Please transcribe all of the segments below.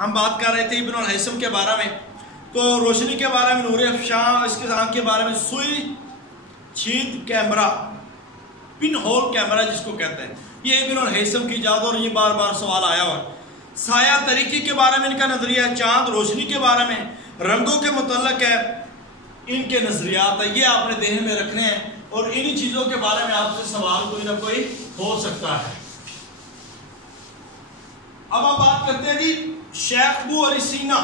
ہم بات کر رہے تھے ابن الہیثم کے بارے میں، تو روشنی کے بارے میں نور افشاں، اس کے آنکھ کے بارے میں سوئی چھید کیمرہ، پن ہول کیمرہ جس کو کہتے ہیں، یہ ابن الہیثم کی ایجاد، اور یہ بار بار سوال آیا ہوا۔ سایہ طریقے کے بارے میں ان کا نظریہ ہے، چاند روشنی کے بارے میں، رنگوں کے متعلق ہے ان کے نظریات ہے، یہ آپ نے ذہن میں رکھنے ہیں، اور انہی چیزوں کے بارے میں آپ سے سوال کوئی نہ کوئی ہو سکتا ہے۔ اب آپ بات کرتے ہیں جی شیخ ابو علی سینا،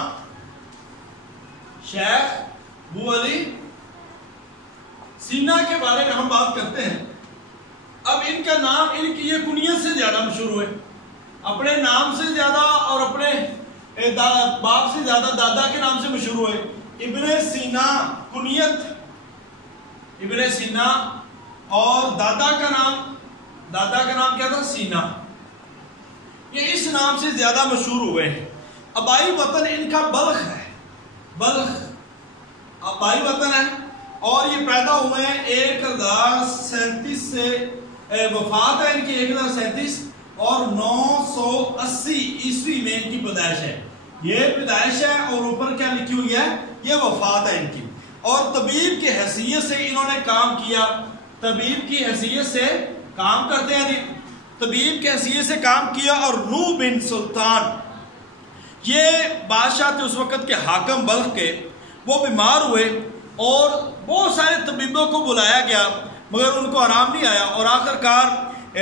شیخ ابو علی سینا کے بارے میں ہم بات کرتے ہیں۔ اب ان کا نام، ان کی یہ کنیت سے زیادہ مشہور ہوئے، اپنے نام سے زیادہ اور اپنے باپ سے زیادہ دادا کے نام سے مشہور ہوئے۔ ابن سینا کنیت، ابن سینا، اور دادا کا نام کیا تھا؟ سینا، یہ اس نام سے زیادہ مشہور ہوئے ہیں۔ آبائی وطن ان کا بلخ ہے، بلخ آبائی وطن ہے، اور یہ پیدا ہوئے ہیں 1037 سے، وفات ہے ان کی 1037 اور 980 عیسوی میں ان کی پیدائش ہے، یہ پیدائش ہے، اور اوپر کیا لکھی ہوئی ہے؟ یہ وفات ہے ان کی۔ اور طبیب کی حیثیت سے انہوں نے کام کیا، طبیب کی حیثیت سے کام کرتے ہیں، طبیب کی حیثیت سے کام کیا، اور نوح بن سلطان یہ بادشاہ تھے اس وقت کے حاکم بلخ کے، وہ بیمار ہوئے اور بہت سارے طبیبوں کو بلایا گیا مگر ان کو آرام نہیں آیا، اور آخر کار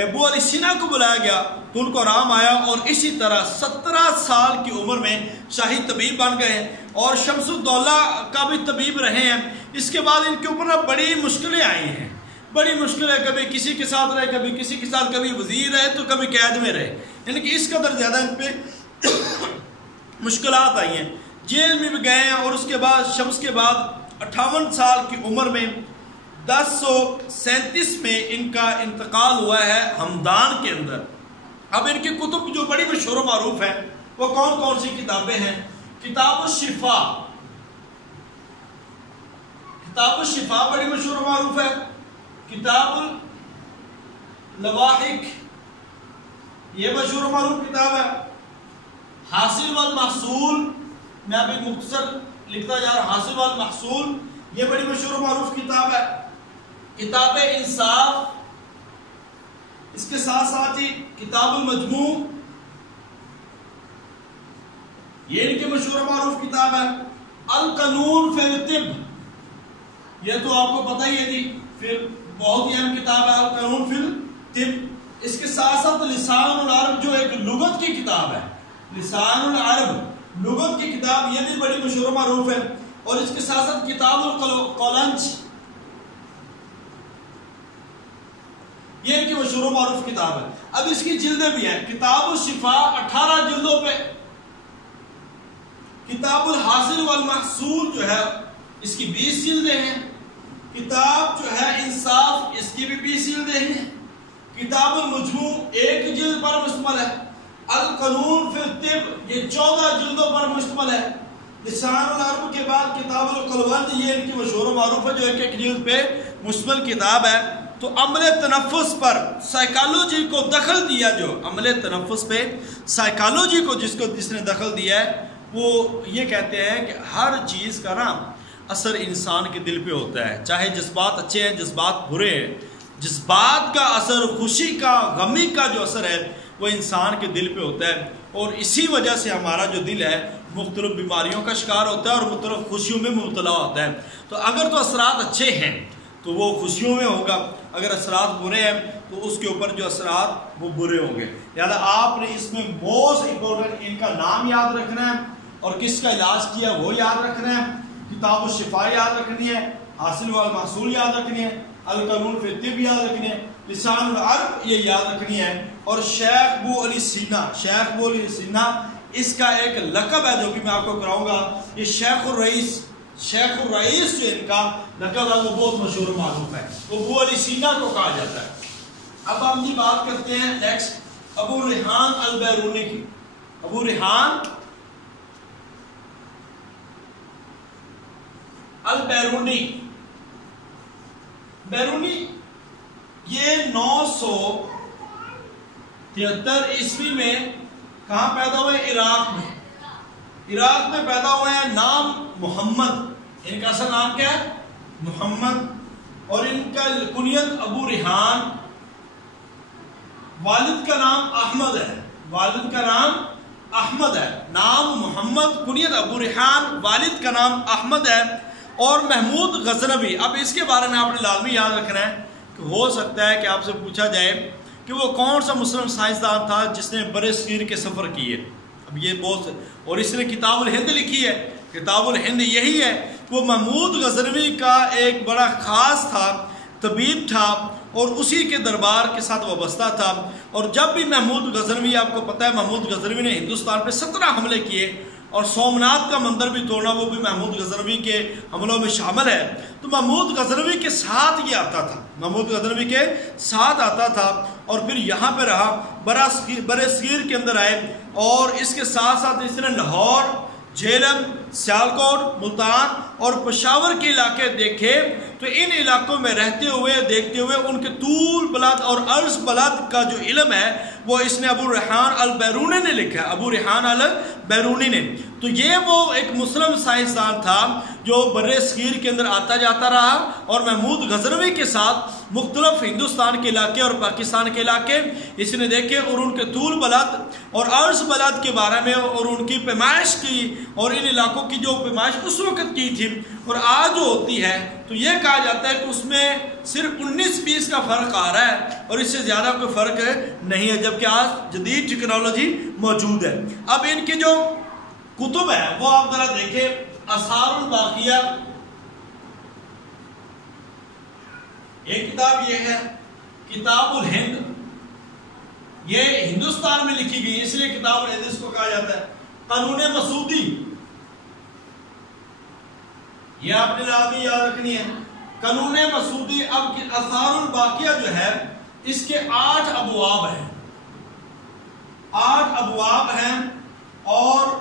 ابو علی سینا کو بلایا گیا تو ان کو آرام آیا، اور اسی طرح 17 سال کی عمر میں شاہی طبیب بن گئے، اور شمس الدولہ کا بھی طبیب رہے ہیں۔ اس کے بعد ان کے اوپر بڑی مشکلیں آئی ہیں، بڑی مشکلیں، کبھی کسی کے ساتھ رہے، کبھی کسی کے ساتھ، کبھی وزیر رہے تو کبھی قید میں رہے، یعنی کہ اس قدر زیادہ ان پہ مشکلات آئی ہیں، جیل میں بھی گئے ہیں، اور اس کے بعد شمس کے بعد 58 سال کی عمر میں 1037 میں ان کا انتقال ہوا ہے ہمدان کے اندر۔ اب ان کی کتب جو بڑی مشہور و معروف ہیں وہ کون کون سی کتابیں ہیں؟ کتاب الشفا، کتاب الشفا بڑی مشہور و معروف ہے، کتاب اللواحق یہ مشہور و معروف کتاب ہے، حاصل والمحصول، میں ابھی مختصر لکھتا جا رہا، حاصل والمحصول یہ بڑی مشہور و معروف کتاب ہے، کتاب انصاف، اس کے ساتھ ساتھ ہی کتاب المجموع یہ ان کی مشہور و معروف کتاب ہے، القانون فی الطب یہ تو آپ کو پتہ ہی ہے جی، پھر بہت ہی اہم کتاب ہے القانون فی الطب۔ اس کے ساتھ ساتھ لسان العرب جو ایک لغت کی کتاب ہے، لسان العرب لغت کی کتاب یہ بھی بڑی مشہور و معروف ہے، اور اس کے ساتھ ساتھ کتاب القولنج یہ ان کی مشہور و معروف کتاب ہے۔ اب اس کی جلدیں بھی ہیں، کتاب الشفا 18 جلدوں پہ، کتاب الحاصل والمحصول جو ہے اس کی 20 جلدیں ہیں، کتاب جو ہے انصاف اس کی بھی 20 جلدیں ہیں، کتاب المجموع 1 جلد پر مشتمل ہے، القانون فی الطب یہ 14 جلدوں پر مشتمل ہے، لسان العرب کے بعد کتاب القولنج یہ ان کی مشہور و معروف ہے جو ایک جلد پہ مشتمل کتاب ہے۔ تو عمل تنفس پر سائیکالوجی کو دخل دیا، جو عمل تنفس پہ سائیکالوجی کو جس نے دخل دیا ہے وہ یہ کہتے ہیں کہ ہر چیز کا نا اثر انسان کے دل پہ ہوتا ہے، چاہے جذبات اچھے ہیں جذبات برے ہیں، جذبات کا اثر، خوشی کا، غمی کا جو اثر ہے وہ انسان کے دل پہ ہوتا ہے، اور اسی وجہ سے ہمارا جو دل ہے مختلف بیماریوں کا شکار ہوتا ہے اور مختلف خوشیوں میں مبتلا ہوتا ہے۔ تو اگر تو اثرات اچھے ہیں تو وہ خوشیوں میں ہوگا، اگر اثرات برے ہیں تو اس کے اوپر جو اثرات وہ برے ہوں گے۔ لہٰذا آپ نے اس میں موسٹ امپورٹنٹ ان کا نام یاد رکھنا ہے، اور کس کا علاج کیا وہ یاد رکھنا ہے، کتاب الشفا یاد رکھنی ہے، حاصل والمحصول یاد رکھنی ہے، القانون فی الطب یاد رکھنی ہے، لسان العرب یہ یاد رکھنی ہے، اور شیخ ابو علی سینا، شیخ ابو علی سینا اس کا ایک لقب ہے جو کہ میں آپ کو کراؤں گا، یہ شیخ الرئیس، شیخ الرئیس جو ان کا لقب ہے وہ بہت مشہور و معروف ہے، ابو علی سینا کو کہا جاتا ہے۔ اب ہم یہ بات کرتے ہیں نیکسٹ ابو ریحان البیرونی کی۔ ابو ریحان البیرونی، بیرونی یہ 973 عیسوی میں کہاں پیدا ہوئے؟ عراق میں، عراق میں پیدا ہوئے ہیں، نام محمد، ان کا اصل نام کیا ہے؟ محمد، اور ان کا کنیت ابو ریحان، والد کا نام احمد ہے، والد کا نام احمد ہے، نام محمد، کنیت ابو ریحان، والد کا نام احمد ہے، اور محمود غزنوی۔ اب اس کے بارے میں آپ نے لازمی یاد رکھنا ہے کہ ہو سکتا ہے کہ آپ سے پوچھا جائے کہ وہ کون سا مسلم سائنسدان تھا جس نے برِ صغیر کے سفر کیے۔ اب یہ بہت، اور اس نے کتاب الہند لکھی ہے، کتاب الہند یہی ہے کہ وہ محمود غزنوی کا ایک بڑا خاص تھا، طبیب تھا، اور اسی کے دربار کے ساتھ وابستہ تھا۔ اور جب بھی محمود غزنوی، آپ کو پتہ ہے محمود غزنوی نے ہندوستان پہ 17 حملے کیے، اور سومناتھ کا مندر بھی توڑنا وہ بھی محمود غزنوی کے حملوں میں شامل ہے۔ تو محمود غزنوی کے ساتھ یہ آتا تھا، محمود غزنوی کے ساتھ آتا تھا، اور پھر یہاں پہ رہا، برِ صغیر کے اندر آئے، اور اس کے ساتھ ساتھ اس نے لاہور، جہلم، سیالکوٹ، ملتان اور پشاور کے علاقے دیکھے۔ تو ان علاقوں میں رہتے ہوئے، دیکھتے ہوئے، ان کے طول بلاد اور عرض بلاد کا جو علم ہے وہ اس نے ابو ریحان البیرونی نے لکھا ہے، ابو ریحان البیرونی نے۔ تو یہ وہ ایک مسلم سائنسدان تھا جو برِ صغیر کے اندر آتا جاتا رہا، اور محمود غزنوی کے ساتھ مختلف ہندوستان کے علاقے اور پاکستان کے علاقے اس نے دیکھے، اور ان کے طول بلاد اور عرض بلاد کے بارے میں، اور ان کی پیمائش کی، اور ان علاقوں کی جو پیمائش اس وقت کی تھی اور آج جو ہوتی ہے، تو یہ کہا جاتا ہے کہ اس میں صرف 19-20 کا فرق آ رہا ہے، اور اس سے زیادہ کوئی فرق نہیں ہے، جبکہ آج جدید ٹیکنالوجی موجود ہے۔ اب ان کی جو کتب ہے وہ آپ ذرا دیکھیں، آثار الباقیہ، ایک کتاب یہ ہے کتاب الہند، یہ ہندوستان میں لکھی گئی اس لیے کتاب الہند اس کو کہا جاتا ہے۔ قانون مسعودی، یہ آپ نے لازمی یاد رکھنی ہے، قانون مسعودی۔ اب آثار الباقیہ جو ہے اس کے 8 ابواب ہیں، 8 ابواب ہیں، اور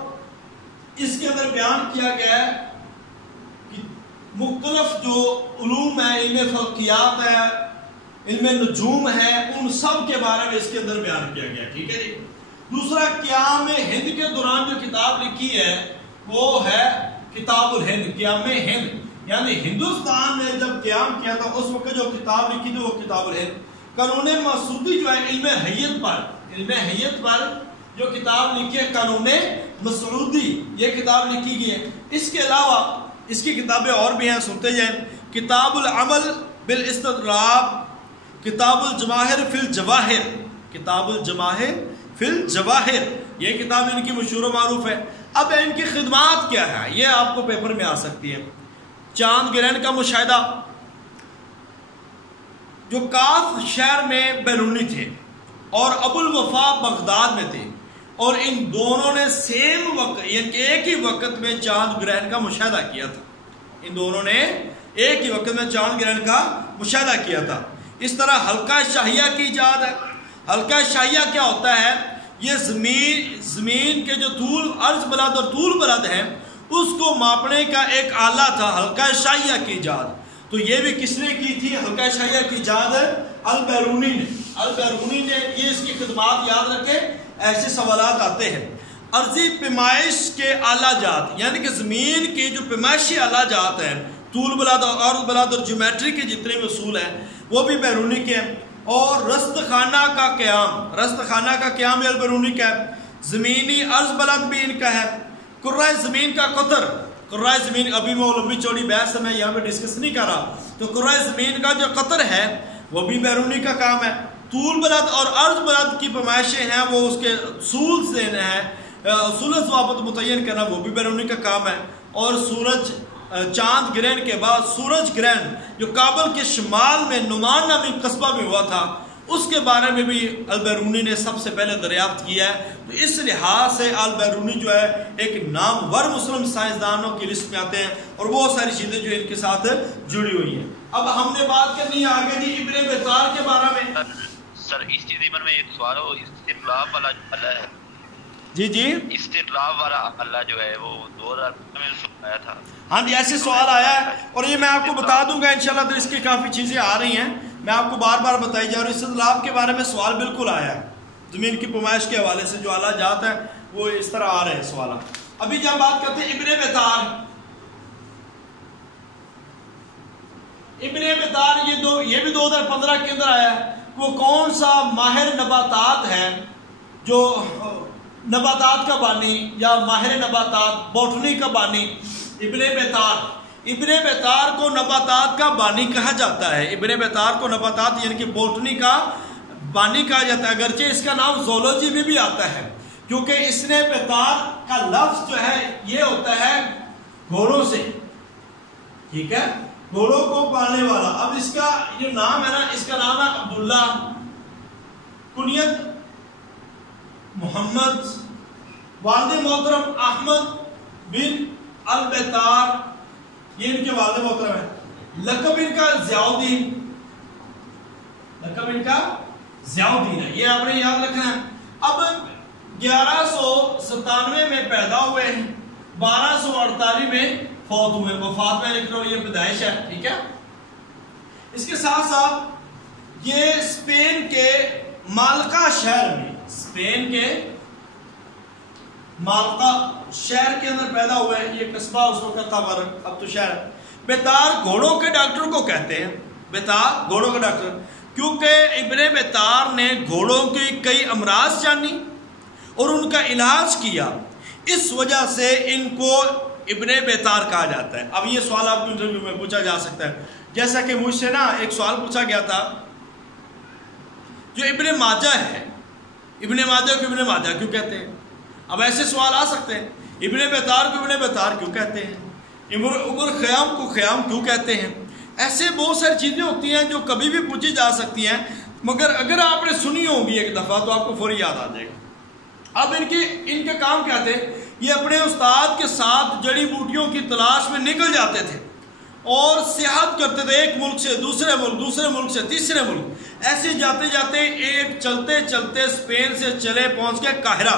اس کے اندر بیان کیا گیا ہے کہ مختلف جو علوم ہیں، علم فلکیات ہے، علم نجوم ہے، ان سب کے بارے میں اس کے اندر بیان کیا گیا، ٹھیک ہے جی۔ دوسرا، قیام ہند کے دوران جو کتاب لکھی ہے وہ ہے کتاب الہند، قیام ہند، یعنی ہندوستان نے جب قیام کیا تھا اس وقت جو کتاب لکھی تھی وہ کتاب الہند۔ قانون مسعودی جو ہے علم حیت پر، علم حیت پر جو کتاب لکھی ہے قانون مسعودی، یہ کتاب لکھی گئی ہے۔ اس کے علاوہ اس کی کتابیں اور بھی ہیں، سنتے جائیں۔ کتاب العمل بالاستدراب، کتاب الجواہر فی الجواہر، کتاب الجواہر فی الجواہر، یہ کتاب ان کی مشہور و معروف ہے۔ اب ان کی خدمات کیا ہے یہ آپ کو پیپر میں آ سکتی ہے۔ چاند گرہن کا مشاہدہ، جو کاف شہر میں بیرونی تھے اور ابو الوفا بغداد میں تھے، اور ان دونوں نے سیم وقت، یعنی کہ ایک ہی وقت میں چاند گرہن کا مشاہدہ کیا تھا، ان دونوں نے ایک ہی وقت میں چاند گرہن کا مشاہدہ کیا تھا۔ اس طرح حلقہ شاہیہ کی ایجاد ہے۔ حلقہ شاہیہ کیا ہوتا ہے؟ یہ زمین کے جو طول، عرض بلاد اور طول بلاد ہیں اس کو ماپنے کا ایک آلہ تھا، حلقہ شاہیہ کی ایجاد۔ تو یہ بھی کس نے کی تھی؟ حلقہ شاہیہ کی ایجاد البیرونی نے، البیرونی نے۔ یہ اس کی خدمات یاد رکھے، ایسے سوالات آتے ہیں۔ عرضی پیمائش کے آلہ جات، یعنی کہ زمین کے جو پیمائشی آلہ جات ہیں، طول بلاد اور عرض بلاد اور جیومیٹری کے جتنے بھی اصول ہیں وہ بھی بیرونی کے ہیں۔ اور رست خانہ کا قیام، رست خانہ کا قیام البیرونی کا ہے۔ زمینی عرض بلاد بھی ان کا ہے۔ کرۂ زمین کا قطر، کرۂ زمین، ابھی وہ لمبی چوڑی بحث میں یہاں پہ ڈسکس نہیں کر رہا، تو کرۂ زمین کا جو قطر ہے وہ بھی بیرونی کا کام ہے۔ طول بلاد اور عرض بلاد کی پیمائشیں ہیں وہ اس کے اصول سے ہیں، اصول ضوابط متعین کرنا وہ بھی بیرونی کا کام ہے۔ اور سورج چاند گرہن کے بعد سورج گرہن جو کابل کے شمال میں نعمان نامی قصبہ میں ہوا تھا اس کے بارے میں بھی البیرونی نے سب سے پہلے دریافت کیا ہے۔ تو اس لحاظ سے البیرونی جو ہے ایک نامور مسلم سائنسدانوں کی لسٹ میں آتے ہیں، اور بہت ساری چیزیں جو ان کے ساتھ جڑی ہوئی ہیں۔ اب ہم نے بات کرنی ہے آگے جی ابن بطال کے بارے میں۔ سر اس چیز میں ایک سوال ہو، استدلال والا اللہ ہے جی جی، استدلال والا اللہ جو ہے وہ 2000 میں آیا تھا۔ ہاں جی، ایسے سوال آیا ہے، اور یہ میں آپ کو بتا دوں گا انشاءاللہ، تو اس کی کافی چیزیں آ رہی ہیں، میں آپ کو بار بار بتائی جا رہی ہوں۔ استدلال کے بارے میں سوال بالکل آیا ہے، زمین کی پیمائش کے حوالے سے جو آلہ جات ہیں وہ اس طرح آ رہے ہیں سوالات۔ ابھی جب بات کرتے ہیں ابن بطار، ابن بطار یہ بھی 2015 کے اندر آیا ہے۔ وہ کون سا ماہر نباتات ہے جو نباتات کا بانی یا ماہر نباتات بوٹنی کا بانی؟ ابن بطار۔ ابن بطار کو نباتات کا بانی کہا جاتا ہے، ابن بطار کو نباتات یعنی کہ بوٹنی کا بانی کہا جاتا ہے، اگرچہ اس کا نام زولوجی میں بھی آتا ہے، کیونکہ اس نے بطار کا لفظ جو ہے یہ ہوتا ہے گھوڑوں سے، ٹھیک ہے، گھوڑوں کو پالنے والا۔ اب اس کا جو نام ہے نا، اس کا نام ہے عبداللہ، کنیت محمد، والد محترم احمد بن البطار، یہ ان کے والد محترم ہے۔ لقب ان کا ضیاء الدین، لقب ان کا ضیاء الدین ہے، یہ آپ نے یاد رکھنا ہے۔ اب 1197 میں پیدا ہوئے ہیں، 1248 میں فوت ہوئے، وفات میں لکھ رہا ہوں، یہ پیدائش ہے، ٹھیک ہے۔ اس کے ساتھ ساتھ یہ اسپین کے مالکا شہر میں، اسپین کے مالکا شہر کے اندر پیدا ہوئے ہیں، یہ قصبہ اس وقت تھا، اب تو شہر۔ بطار گھوڑوں کے ڈاکٹر کو کہتے ہیں، بطار گھوڑوں کے ڈاکٹر، کیونکہ ابن بطار نے گھوڑوں کی کئی امراض جانی اور ان کا علاج کیا، اس وجہ سے ان کو ابن بطار کہا جاتا ہے۔ اب یہ سوال آپ کو انٹرویو میں پوچھا جا سکتا ہے، جیسا کہ مجھ سے نا ایک سوال پوچھا گیا تھا، جو ابن ماجہ ہے، ابن ماجہ کو ابن ماجہ کیوں کہتے ہیں؟ اب ایسے سوال آ سکتے ہیں، ابن بطار کو ابن بطار کیوں کہتے ہیں؟ ابن خیام کو خیام کیوں کہتے ہیں؟ ایسے بہت ساری چیزیں ہوتی ہیں جو کبھی بھی پوچھی جا سکتی ہیں، مگر اگر آپ نے سنی ہوگی ایک دفعہ تو آپ کو فوری یاد آ جائے گا۔ اب ان کے کام کیا تھے؟ یہ اپنے استاد کے ساتھ جڑی بوٹیوں کی تلاش میں نکل جاتے تھے اور سیاحت کرتے تھے، ایک ملک سے دوسرے ملک، دوسرے ملک سے تیسرے ملک، ایسے جاتے جاتے ایک چلتے چلتے اسپین سے چلے پہنچ گئے قاہرہ۔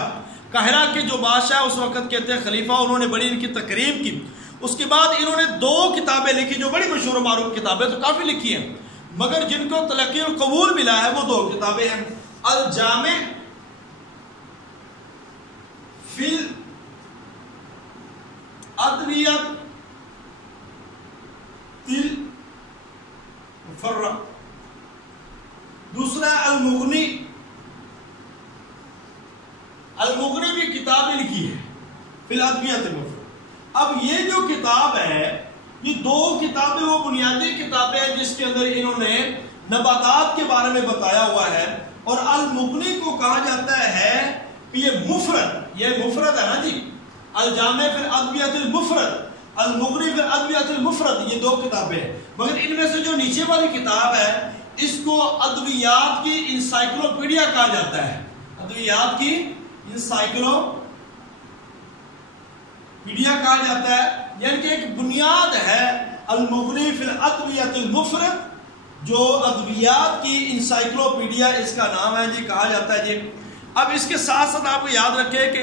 قاہرہ کے جو بادشاہ اس وقت کہتے ہیں خلیفہ، انہوں نے بڑی ان کی تکریم کی۔ اس کے بعد انہوں نے 2 کتابیں لکھی جو بڑی مشہور و معروف کتابیں تو کافی لکھی ہیں، مگر جن کو تلقی القبول ملا ہے وہ 2 کتابیں ہیں، الجامع فی الادویۃ المفرع، دوسرا المغنی، المغنی بھی کتاب لکھی ہے فی الادویۃ المفرع۔ اب یہ جو کتاب ہے، یہ 2 کتابیں وہ بنیادی کتابیں ہیں جس کے اندر انہوں نے نباتات کے بارے میں بتایا ہوا ہے، اور المغنی کو کہا جاتا ہے کہ یہ مفرد، یہ مفرد ہے نا جی، الجامع فی الادویۃ المفرد، المغنی فی الادویۃ المفرد، یہ 2 کتابیں ہیں، مگر ان میں سے جو نیچے والی کتاب ہے اس کو ادویات کی انسائکلوپیڈیا کہا جاتا ہے، ادویات کی انسائکلوپیڈیا کہا جاتا ہے، یعنی کہ ایک بنیاد ہے المغنی فی الادویۃ المفرد، جو ادویات کی انسائکلوپیڈیا اس کا نام ہے جی، کہا جاتا ہے جی۔ اب اس کے ساتھ ساتھ آپ کو یاد رکھیں کہ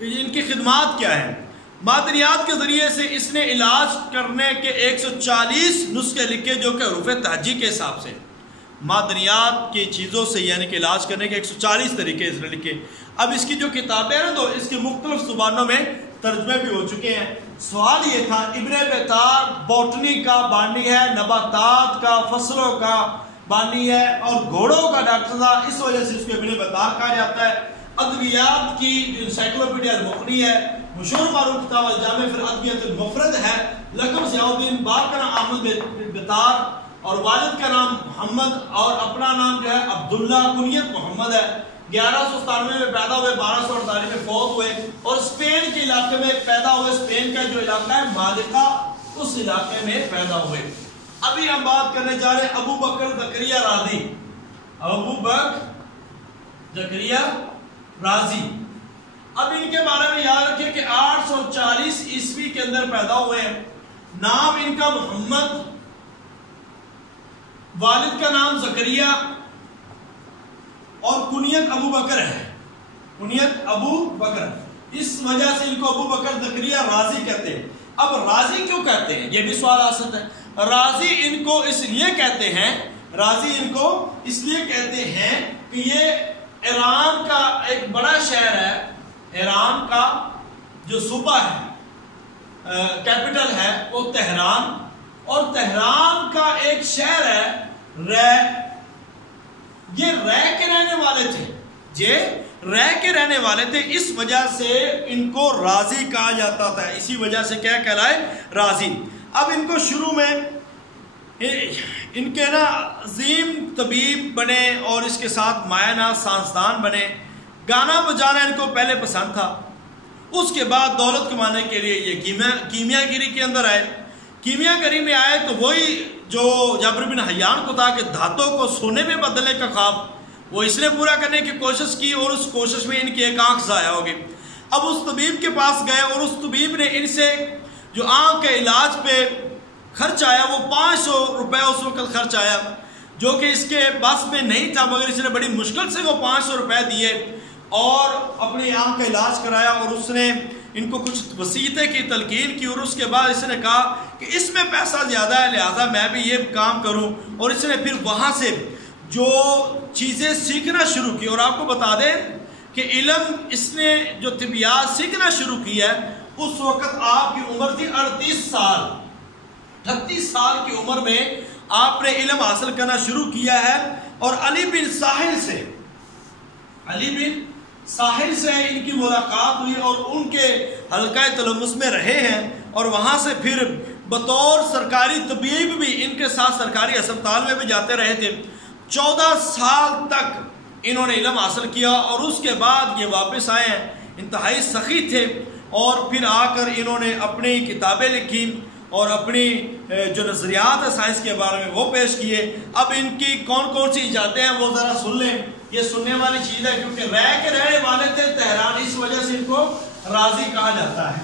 ان کی خدمات کیا ہیں۔ معدنیات کے ذریعے سے اس نے علاج کرنے کے 140 نسخے لکھے، جو کہ حروف تہجی کے حساب سے معدنیات کی چیزوں سے یعنی کہ علاج کرنے کے 140 طریقے اس نے لکھے۔ اب اس کی جو کتابیں ہیں تو اس کی مختلف زبانوں میں ترجمے بھی ہو چکے ہیں۔ سوال یہ تھا، ابن بطار بوٹنی کا بانی ہے، نباتات کا، فصلوں کا بانی ہے اور گھوڑوں کا ڈاکٹر تھا، اس وجہ سے اس کو ابن بطار کہا جاتا ہے۔ ادویات کی جو انسائکلوپیڈیا المغنی ہے، مشہور معروف کتاب الجامع فی الادویۃ المفرد ہے، لقب ضیاء الدین، باپ کا نام احمد بطار اور والد کا نام محمد اور اپنا نام جو ہے عبداللہ، کنیت محمد ہے۔ 1197 میں پیدا ہوئے، 1248 میں فوت ہوئے، اور اسپین کے علاقے میں پیدا ہوئے، اسپین کا جو علاقہ ہے مالکا، اس علاقے میں پیدا ہوئے۔ ابھی ہم بات کرنے جا رہے ہیں ابو بکر زکریا رازی، ابو بکر زکریا رازی۔ اب ان کے بارے میں یاد رکھیں کہ 840 عیسوی کے اندر پیدا ہوئے ہیں، نام ان کا محمد، والد کا نام زکریا اور کنیت ابو بکر ہے، کنیت ابو بکر، اس وجہ سے ان کو ابو بکر زکریا رازی کہتے ہیں۔ اب رازی کیوں کہتے ہیں، یہ بھی سوال آ سکتا ہے۔ رازی ان کو اس لیے کہتے ہیں، رازی ان کو اس لیے کہتے ہیں کہ یہ ایران کا ایک بڑا شہر ہے، ایران کا جو صوبہ ہے، کیپٹل ہے وہ تہران، اور تہران کا ایک شہر ہے رے۔ یہ رے کے رہنے والے تھے، یہ رے کے رہنے والے تھے، اس وجہ سے ان کو رازی کہا جاتا تھا، اسی وجہ سے کیا کہلائے؟ رازی۔ اب ان کو شروع میں ان کے نا عظیم طبیب بنے اور اس کے ساتھ مایہ سائنسدان بنے، گانا بجانا ان کو پہلے پسند تھا، اس کے بعد دولت کمانے کے لیے یہ کیمیا گری کے اندر آئے۔ کیمیا گری میں آئے تو وہی جو جابر بن حیان کو تھا کہ دھاتوں کو سونے میں بدلنے کا خواب، وہ اس نے پورا کرنے کی کوشش کی، اور اس کوشش میں ان کی ایک آنکھ ضائع ہو گئی۔ اب اس طبیب کے پاس گئے اور اس طبیب نے ان سے جو آنکھ کے علاج پہ خرچ آیا وہ 500 روپے اس وقت خرچ آیا، جو کہ اس کے بس میں نہیں تھا، مگر اس نے بڑی مشکل سے وہ 500 روپے دیے اور اپنی آنکھ کا علاج کرایا، اور اس نے ان کو کچھ وصیتیں کی، تلقین کی، اور اس کے بعد اس نے کہا کہ اس میں پیسہ زیادہ ہے لہٰذا میں بھی یہ کام کروں، اور اس نے پھر وہاں سے جو چیزیں سیکھنا شروع کی۔ اور آپ کو بتا دیں کہ علم اس نے جو طبیات سیکھنا شروع کی ہے، اس وقت آپ کی عمر تھی 38 سال، 38 سال کی عمر میں آپ نے علم حاصل کرنا شروع کیا ہے، اور علی بن ساحل سے ان کی ملاقات ہوئی، اور ان کے حلقہ تلمس میں رہے ہیں، اور وہاں سے پھر بطور سرکاری طبیب بھی ان کے ساتھ سرکاری اسپتال میں بھی جاتے رہے تھے۔ 14 سال تک انہوں نے علم حاصل کیا، اور اس کے بعد یہ واپس آئے ہیں، انتہائی سخی تھے، اور پھر آ کر انہوں نے اپنی کتابیں لکھی اور اپنی جو نظریات ہے سائنس کے بارے میں وہ پیش کیے۔ اب ان کی کون کون سی ایجادیں ہیں وہ ذرا سن لیں، یہ سننے والی چیز ہے، کیونکہ رے کے رہنے والے تھے تہران، اس وجہ سے ان کو رازی کہا جاتا ہے۔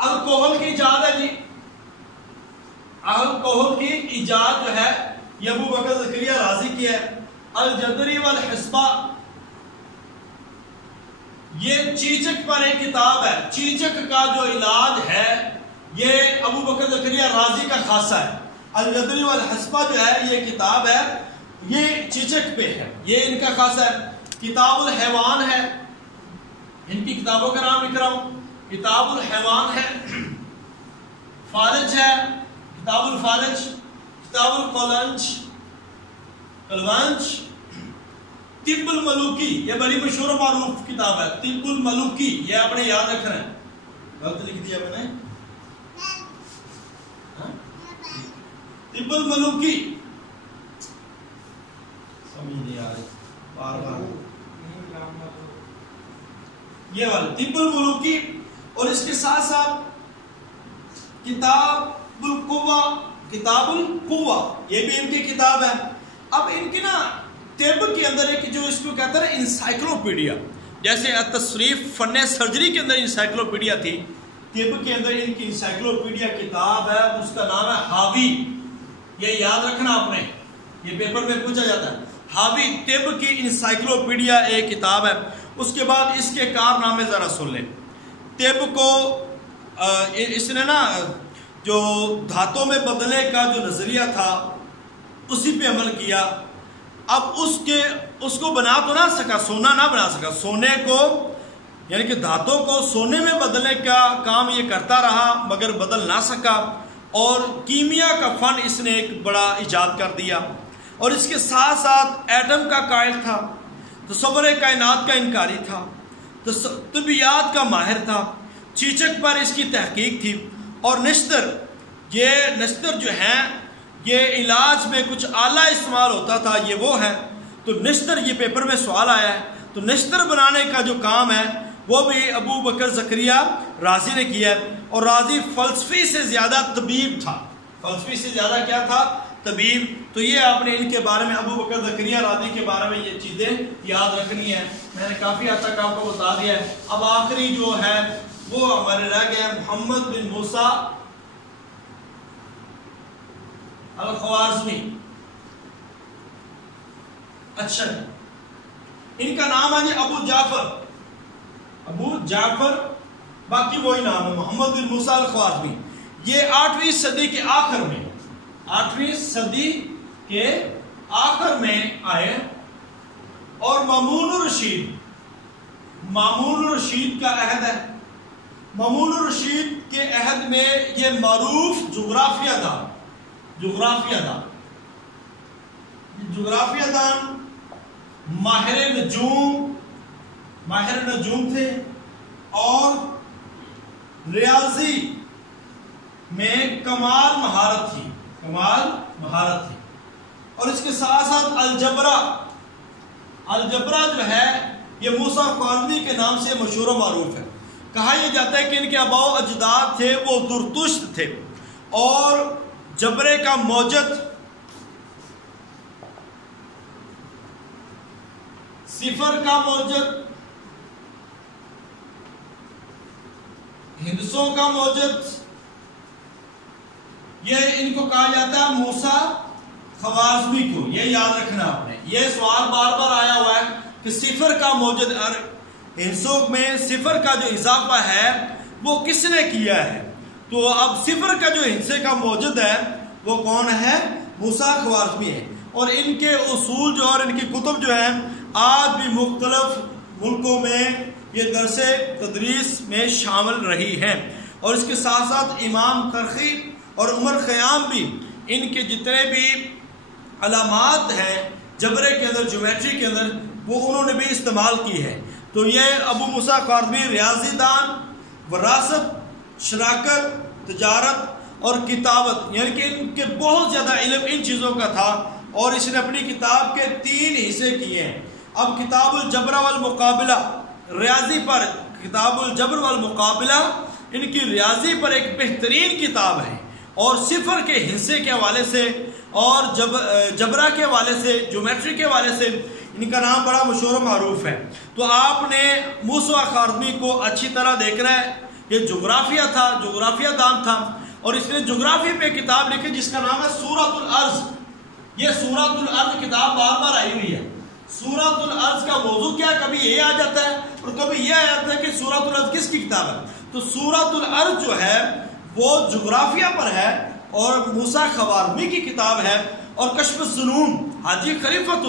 الکوہل کی ایجاد ہے جی، الکوہل کی ایجاد جو ہے یہ ابو بکر زکریا رازی کی ہے۔ الجدری والحسبہ، یہ چیچک پر ایک کتاب ہے، چیچک کا جو علاج ہے یہ ابو بکر زکریا رازی کا خاصہ ہے۔ الجدری والحسبہ جو ہے یہ کتاب ہے، یہ چیچک پہ ہے، یہ ان کا خاصہ ہے۔ کتاب الحیوان ہے، ان کی کتابوں کا نام لکھ رہا ہوں، کتاب الحیوان ہے، فالج ہے، کتاب الفالج، کتاب القلنج، طب الملوکی، یہ بڑی مشہور و معروف کتاب ہے، طب الملوکی، یہ آپ نے یاد رکھنا ہے، غلط لکھ دیا میں نے، طب الملوکی، سمجھ نہیں آ رہی بار بار، یہ والا طب الملوکی، اور اس کے ساتھ ساتھ کتاب القوہ، کتاب القوہ، یہ بھی ان کی کتاب ہے۔ اب ان کی نا طب کے اندر ایک جو اس کو کہتے ہیں انسائکلوپیڈیا، جیسے تصریف فن سرجری کے اندر انسائکلوپیڈیا تھی، طب کے اندر ان کی انسائکلوپیڈیا کتاب ہے، اس کا نام ہے حاوی، یہ یاد رکھنا آپ نے، یہ پیپر میں پوچھا جاتا ہے، حاوی طب کی انسائکلوپیڈیا ایک کتاب ہے۔ اس کے بعد اس کے کارنامے ذرا سن لیں۔ طب کو اس نے نا جو دھاتوں میں بدلنے کا جو نظریہ تھا اسی پہ عمل کیا۔ اب اس کو بنا تو نہ سکا، سونا نہ بنا سکا، سونے کو یعنی کہ دھاتوں کو سونے میں بدلنے کا کام یہ کرتا رہا مگر بدل نہ سکا، اور کیمیا کا فن اس نے ایک بڑا ایجاد کر دیا، اور اس کے ساتھ ساتھ ایٹم کا قائل تھا، تصور کائنات کا انکاری تھا، طبیعیات کا ماہر تھا، چیچک پر اس کی تحقیق تھی، اور نشتر، یہ نشتر جو ہیں یہ علاج میں کچھ آلہ استعمال ہوتا تھا، یہ وہ ہے، تو نشتر، یہ پیپر میں سوال آیا ہے، تو نشتر بنانے کا جو کام ہے وہ بھی ابو بکر زکریا رازی نے کیا ہے، اور رازی فلسفی سے زیادہ طبیب تھا، فلسفی سے زیادہ کیا تھا؟ طبیب۔ تو یہ آپ نے ان کے بارے میں، ابو بکر زکریا رازی کے بارے میں یہ چیزیں یاد رکھنی ہیں، میں نے کافی حد تک آپ کو بتا دیا ہے۔ اب آخری جو ہے وہ ہمارے رہ گئے محمد بن موسیٰ الخوارزمی۔ اچھا، ان کا نام ہے جی ابو جعفر، باقی وہی نام ہے، محمد بن موسیٰ الخوارزمی۔ یہ 8ویں صدی کے آخر میں، 8ویں صدی کے آخر میں آئے، اور مامون الرشید کا عہد ہے، مامون الرشید کے عہد میں یہ معروف جغرافیہ دان ماہر نجوم تھے اور ریاضی میں کمال مہارت تھی اور اس کے ساتھ ساتھ الجبرا جو ہے یہ موسیٰ خوارزمی کے نام سے مشہور و معروف ہے. کہا یہ جاتا ہے کہ ان کے آباء و اجداد تھے وہ زرتشت تھے اور جبرے کا موجد صفر کا موجد ہندسوں کا موجد یہ ان کو کہا جاتا ہے موسیٰ خوارزمی کو. یہ یاد رکھنا آپ نے, یہ سوال بار بار آیا ہوا ہے کہ صفر کا موجد ہندسوں میں صفر کا جو اضافہ ہے وہ کس نے کیا ہے؟ تو اب صفر کا جو ہندسے کا موجد ہے وہ کون ہے؟ موسیٰ خوارزمی ہے. اور ان کے اصول جو اور ان کی کتب جو ہیں آج بھی مختلف ملکوں میں یہ درس تدریس میں شامل رہی ہیں. اور اس کے ساتھ ساتھ امام کرخی اور عمر خیام بھی ان کے جتنے بھی علامات ہیں جبرے کے اندر, جیومیٹری کے اندر, وہ انہوں نے بھی استعمال کی ہے. تو یہ ابو موسیٰ خوارزمی ریاضی دان, وراثت, شراکت, تجارت اور کتابت, یعنی کہ ان کے بہت زیادہ علم ان چیزوں کا تھا اور اس نے اپنی کتاب کے 3 حصے کیے ہیں. اب کتاب الجبر والمقابلہ ریاضی پر, کتاب الجبر والمقابلہ ان کی ریاضی پر ایک بہترین کتاب ہے اور صفر کے حصے کے حوالے سے اور جبرہ کے حوالے سے, جیومیٹری کے حوالے سے ان کا نام بڑا مشہور و معروف ہے. تو آپ نے موسیٰ خوارزمی کو اچھی طرح دیکھنا ہے. یہ جغرافیہ دان تھا اور اس نے جغرافی پہ کتاب لکھی جس کا نام ہے سورۃ الارض. یہ سورۃ الارض کتاب بار بار آئی ہوئی ہے. سورۃ الارض کا موضوع کیا, کبھی یہ آ جاتا ہے اور کبھی یہ آ جاتا ہے کہ سورۃ الارض کس کی کتاب ہے. تو سورۃ الارض جو ہے وہ جغرافیہ پر ہے اور موسیٰ خوارزمی کی کتاب ہے. اور کشف الظنون حاجی خلیفۃ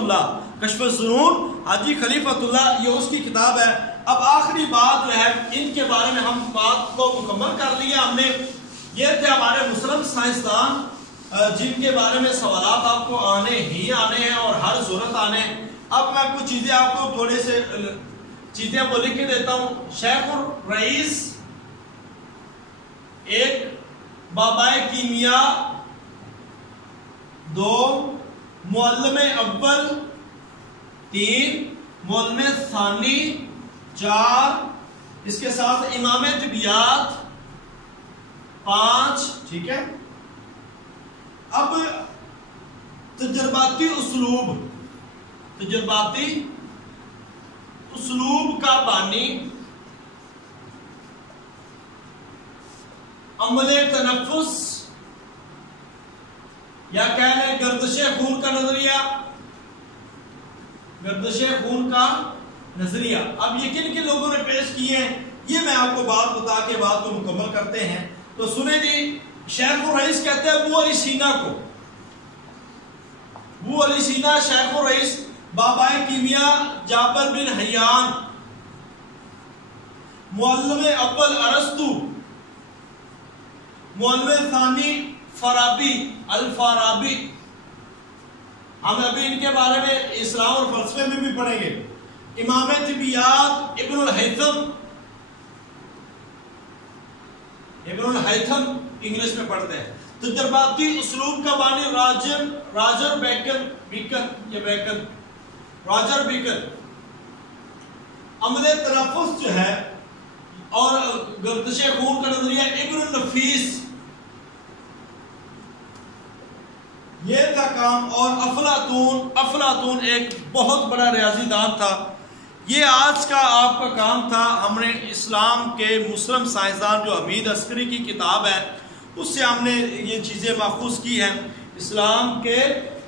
اللہ یہ اس کی کتاب ہے. اب آخری بات جو ہے ان کے بارے میں ہم بات کو مکمل کر لیا ہم نے. یہ تھے ہمارے مسلم سائنسدان جن کے بارے میں سوالات آپ کو آنے ہیں اور ہر ضرورت آنے. اب میں کچھ چیزیں آپ کو تھوڑے سے چیزیں وہ لکھ کے دیتا ہوں. شیخ الرئیس ایک, بابائے کیمیا 2, معلم اول 3, معلم ثانی 4, اس کے ساتھ امام طبیعت 5. ٹھیک ہے. اب تجرباتی اسلوب کا بانی, عمل تنفس یا کہہ لیں گردش خون کا نظریہ. اب یہ کن لوگوں نے پیش کیے ہیں یہ میں آپ کو بات بتا کے بات کو مکمل کرتے ہیں. تو سنیں جی, شیخ الرئیس کہتے ہیں ابو علی سینا, شیخ الرئیس, بابائے کیمیا جابر بن حیان, معلم اول ارسطو, معلم ثانی الفارابی. ہم ابھی ان کے بارے میں اسلام اور فلسفے میں بھی پڑھیں گے. امام طبیعت ابن الہیثم انگلش میں پڑھتے ہیں. تجرباتی اسلوب کا بانی راجر بیکن. عمل تنفس جو ہے اور گردش خون کا نظریہ ابن النفیس, یہ تھا کام. اور افلاطون ایک بہت بڑا ریاضی دان تھا. یہ آج کا آپ کا کام تھا. ہم نے اسلام کے مسلم سائنسدان جو حمید عسکری کی کتاب ہے اس سے ہم نے یہ چیزیں ماخوذ کی ہیں. اسلام کے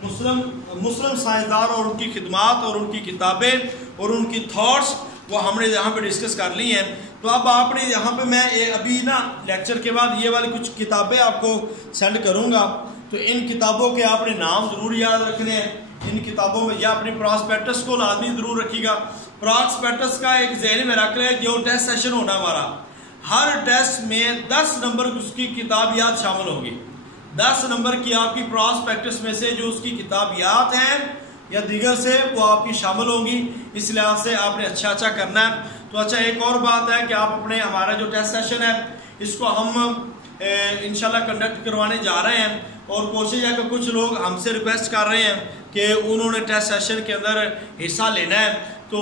مسلم سائنسدان اور ان کی خدمات اور ان کی کتابیں اور ان کی تھاٹس وہ ہم نے یہاں پہ ڈسکس کر لی ہیں. تو اب آپ نے یہاں پہ میں ابھی لیکچر کے بعد یہ والی کچھ کتابیں آپ کو سینڈ کروں گا. تو ان کتابوں کے آپ نے نام ضرور یاد رکھنے ہیں. ان کتابوں میں یا اپنی پراسپیکٹس کو لازمی ضرور رکھیے گا. پراسپیکٹس کا ایک ذہن میں رکھ لیں جو ٹیسٹ سیشن ہونا ہمارا ہر ٹیسٹ میں 10 نمبر اس کی کتابیات شامل ہوں گی. 10 نمبر کی آپ کی پراسپیکٹس میں سے جو اس کی کتابیات ہیں یا دیگر سے وہ آپ کی شامل ہوں گی. اس لحاظ سے آپ نے اچھا کرنا ہے. تو اچھا ایک اور بات ہے کہ آپ اپنے ہمارا جو ٹیسٹ سیشن ہے اس کو ہم انشاءاللہ کنڈکٹ کروانے جا رہے ہیں اور کوشش ہے کہ کچھ لوگ ہم سے ریکویسٹ کر رہے ہیں کہ انہوں نے ٹیسٹ سیشن کے اندر حصہ لینا ہے. تو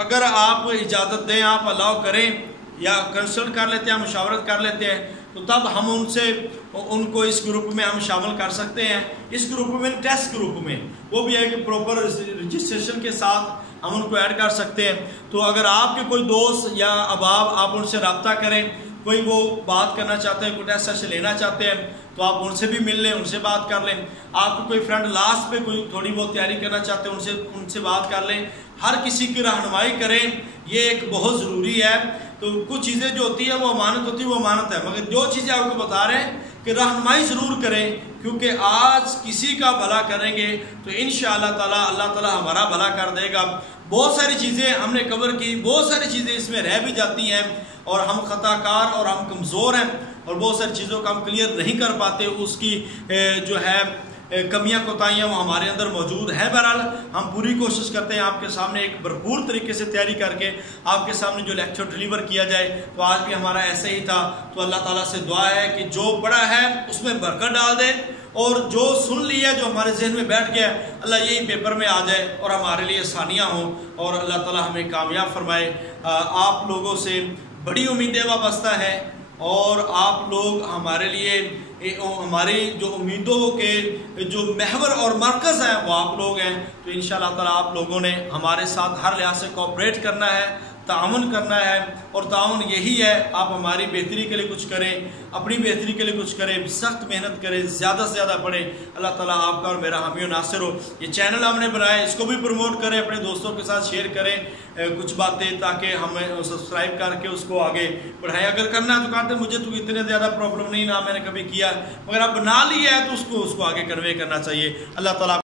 اگر آپ اجازت دیں آپ الاؤ کریں یا کنسلٹ کر لیتے ہیں مشاورت کر لیتے ہیں تو تب ہم ان کو اس گروپ میں ہم شامل کر سکتے ہیں. اس گروپ میں ٹیسٹ گروپ میں وہ بھی ہے کہ پروپر رجسٹریشن کے ساتھ ہم ان کو ایڈ کر سکتے ہیں. تو اگر آپ کے کوئی دوست یا احباب آپ ان سے رابطہ کریں, کوئی وہ بات کرنا چاہتے ہیں, کوئی ٹیسٹ سیشن لینا چاہتے ہیں تو آپ ان سے بھی مل لیں, ان سے بات کر لیں. آپ کو کوئی فرینڈ لاسٹ پہ کوئی تھوڑی بہت تیاری کرنا چاہتے ہیں ان سے بات کر لیں. ہر کسی کی رہنمائی کریں, یہ ایک بہت ضروری ہے. تو کچھ چیزیں جو ہوتی ہیں وہ امانت ہوتی ہے, وہ امانت ہے, مگر جو چیزیں آپ کو بتا رہے ہیں کہ رہنمائی ضرور کریں, کیونکہ آج کسی کا بھلا کریں گے تو انشاءاللہ تعالی اللہ تعالی ہمارا بھلا کر دے گا. بہت ساری چیزیں ہم نے کور کی, بہت ساری چیزیں اس میں رہ بھی جاتی ہیں اور ہم خطا کار اور ہم کمزور ہیں اور بہت ساری چیزوں کا ہم کلیئر نہیں کر پاتے. اس کی جو ہے کمیاں کوتاہیاں وہ ہمارے اندر موجود ہیں. بہرحال ہم پوری کوشش کرتے ہیں آپ کے سامنے ایک بھرپور طریقے سے تیاری کر کے آپ کے سامنے جو لیکچر ڈلیور کیا جائے. تو آج بھی ہمارا ایسے ہی تھا. تو اللہ تعالیٰ سے دعا ہے کہ جو بڑا ہے اس میں برکت ڈال دے اور جو سن لیا جو ہمارے ذہن میں بیٹھ گیا اللہ یہی پیپر میں آ جائے اور ہمارے لیے آسانیاں ہوں اور اللہ تعالیٰ ہمیں کامیاب فرمائے. آپ لوگوں سے بڑی امیدیں وابستہ ہیں اور آپ لوگ ہمارے لیے ہماری جو امیدوں کے جو محور اور مرکز ہیں وہ آپ لوگ ہیں. تو انشاءاللہ تعالیٰ آپ لوگوں نے ہمارے ساتھ ہر لحاظ سے کوآپریٹ کرنا ہے, تعاون کرنا ہے اور تعاون یہی ہے آپ ہماری بہتری کے لیے کچھ کریں, اپنی بہتری کے لیے کچھ کریں, سخت محنت کریں, زیادہ سے زیادہ پڑھیں. اللہ تعالیٰ آپ کا اور میرا حامی و ناصر ہو. یہ چینل ہم نے بنایا اس کو بھی پروموٹ کریں, اپنے دوستوں کے ساتھ شیئر کریں کچھ باتیں تاکہ ہمیں سبسکرائب کر کے اس کو آگے بڑھائیں. اگر کرنا ہے تو کہتے مجھے تو اتنے زیادہ پرابلم نہیں, نہ میں نے کبھی کیا, مگر اب بنا لیا ہے تو اس کو آگے کنوے کرنا چاہیے. اللہ تعالیٰ